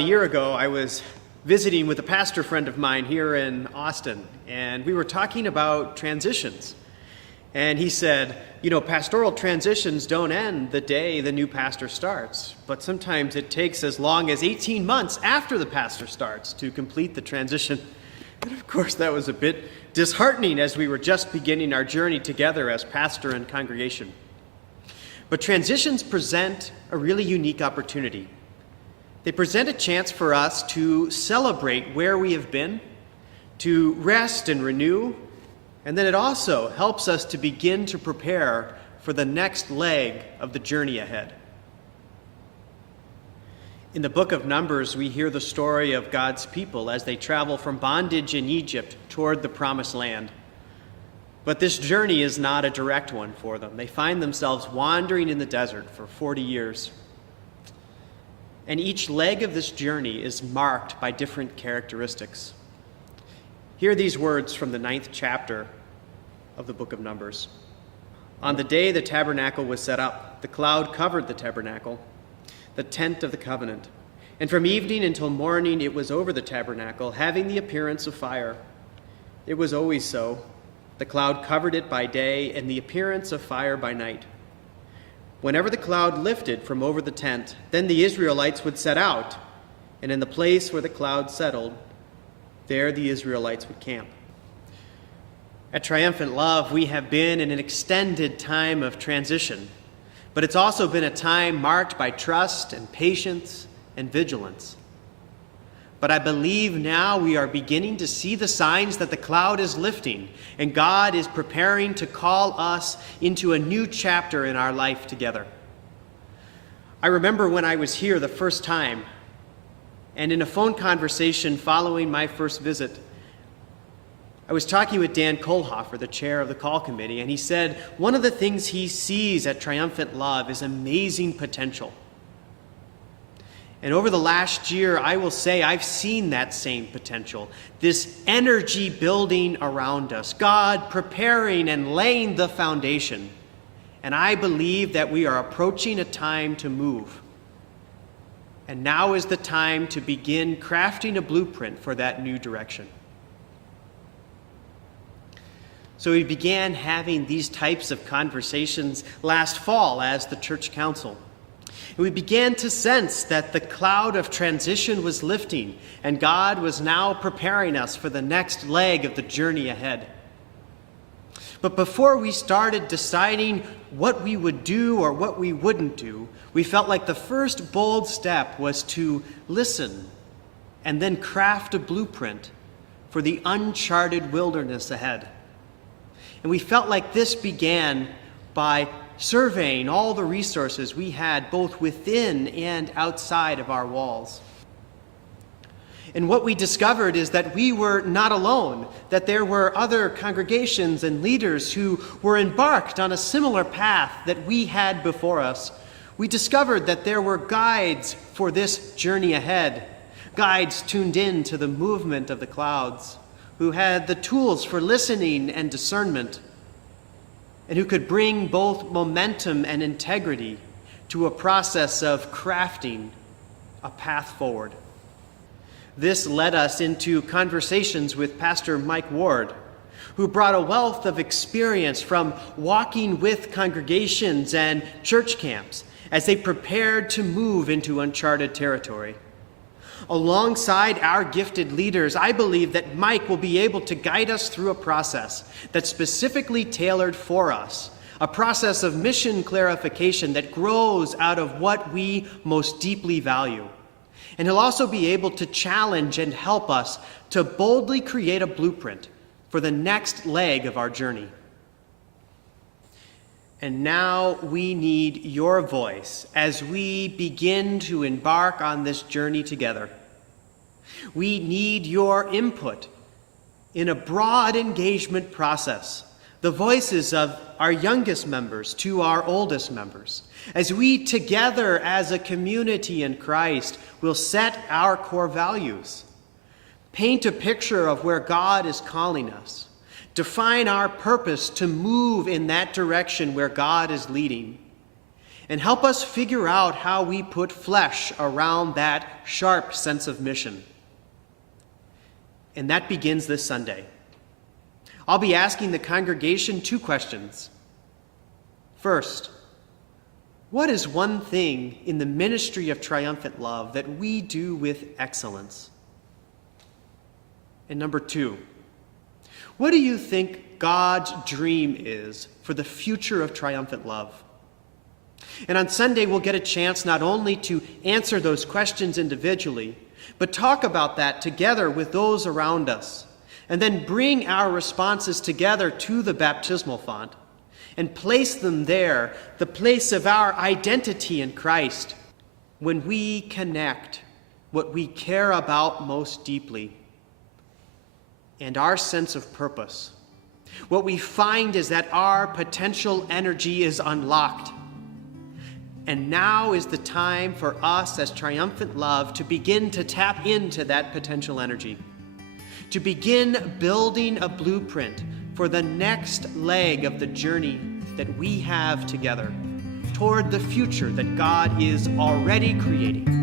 About a year ago, I was visiting with a pastor friend of mine here in Austin, and we were talking about transitions. And he said, pastoral transitions don't end the day the new pastor starts, but sometimes it takes as long as 18 months after the pastor starts to complete the transition. And of course, that was a bit disheartening as we were just beginning our journey together as pastor and congregation. But transitions present a really unique opportunity. They present a chance for us to celebrate where we have been, to rest and renew, and then it also helps us to begin to prepare for the next leg of the journey ahead. In the book of Numbers, we hear the story of God's people as they travel from bondage in Egypt toward the promised land. But this journey is not a direct one for them. They find themselves wandering in the desert for 40 years. And each leg of this journey is marked by different characteristics. Hear these words from the 9th chapter of the book of Numbers. On the day the tabernacle was set up, the cloud covered the tabernacle, the tent of the covenant. And from evening until morning it was over the tabernacle, having the appearance of fire. It was always so. The cloud covered it by day, and the appearance of fire by night. Whenever the cloud lifted from over the tent, then the Israelites would set out, and in the place where the cloud settled, there the Israelites would camp. At Triumphant Love, we have been in an extended time of transition, but it's also been a time marked by trust and patience and vigilance. But I believe now we are beginning to see the signs that the cloud is lifting, and God is preparing to call us into a new chapter in our life together. I remember when I was here the first time, and in a phone conversation following my first visit, I was talking with Dan Kohlhofer, the chair of the call committee, and he said one of the things he sees at Triumphant Love is amazing potential. And over the last year, I will say I've seen that same potential, this energy building around us, God preparing and laying the foundation. And I believe that we are approaching a time to move. And now is the time to begin crafting a blueprint for that new direction. So we began having these types of conversations last fall as the church council. And we began to sense that the cloud of transition was lifting, and God was now preparing us for the next leg of the journey ahead. But before we started deciding what we would do or what we wouldn't do, we felt like the first bold step was to listen and then craft a blueprint for the uncharted wilderness ahead. And we felt like this began by surveying all the resources we had both within and outside of our walls. And what we discovered is that we were not alone, that there were other congregations and leaders who were embarked on a similar path that we had before us. We discovered that there were guides for this journey ahead, guides tuned in to the movement of the clouds, who had the tools for listening and discernment, and who could bring both momentum and integrity to a process of crafting a path forward. This led us into conversations with Pastor Mike Ward, who brought a wealth of experience from walking with congregations and church camps as they prepared to move into uncharted territory. Alongside our gifted leaders, I believe that Mike will be able to guide us through a process that's specifically tailored for us, a process of mission clarification that grows out of what we most deeply value. And he'll also be able to challenge and help us to boldly create a blueprint for the next leg of our journey. And now we need your voice as we begin to embark on this journey together. We need your input in a broad engagement process, the voices of our youngest members to our oldest members, as we together as a community in Christ will set our core values, paint a picture of where God is calling us, define our purpose to move in that direction where God is leading, and help us figure out how we put flesh around that sharp sense of mission. And that begins this Sunday. I'll be asking the congregation 2 questions. First, what is one thing in the ministry of triumphant love that we do with excellence? And number 2, what do you think God's dream is for the future of triumphant love? And on Sunday, we'll get a chance not only to answer those questions individually, but talk about that together with those around us, and then bring our responses together to the baptismal font and place them there, the place of our identity in Christ, when we connect what we care about most deeply and our sense of purpose. What we find is that our potential energy is unlocked. And now is the time for us as triumphant love to begin to tap into that potential energy, to begin building a blueprint for the next leg of the journey that we have together toward the future that God is already creating.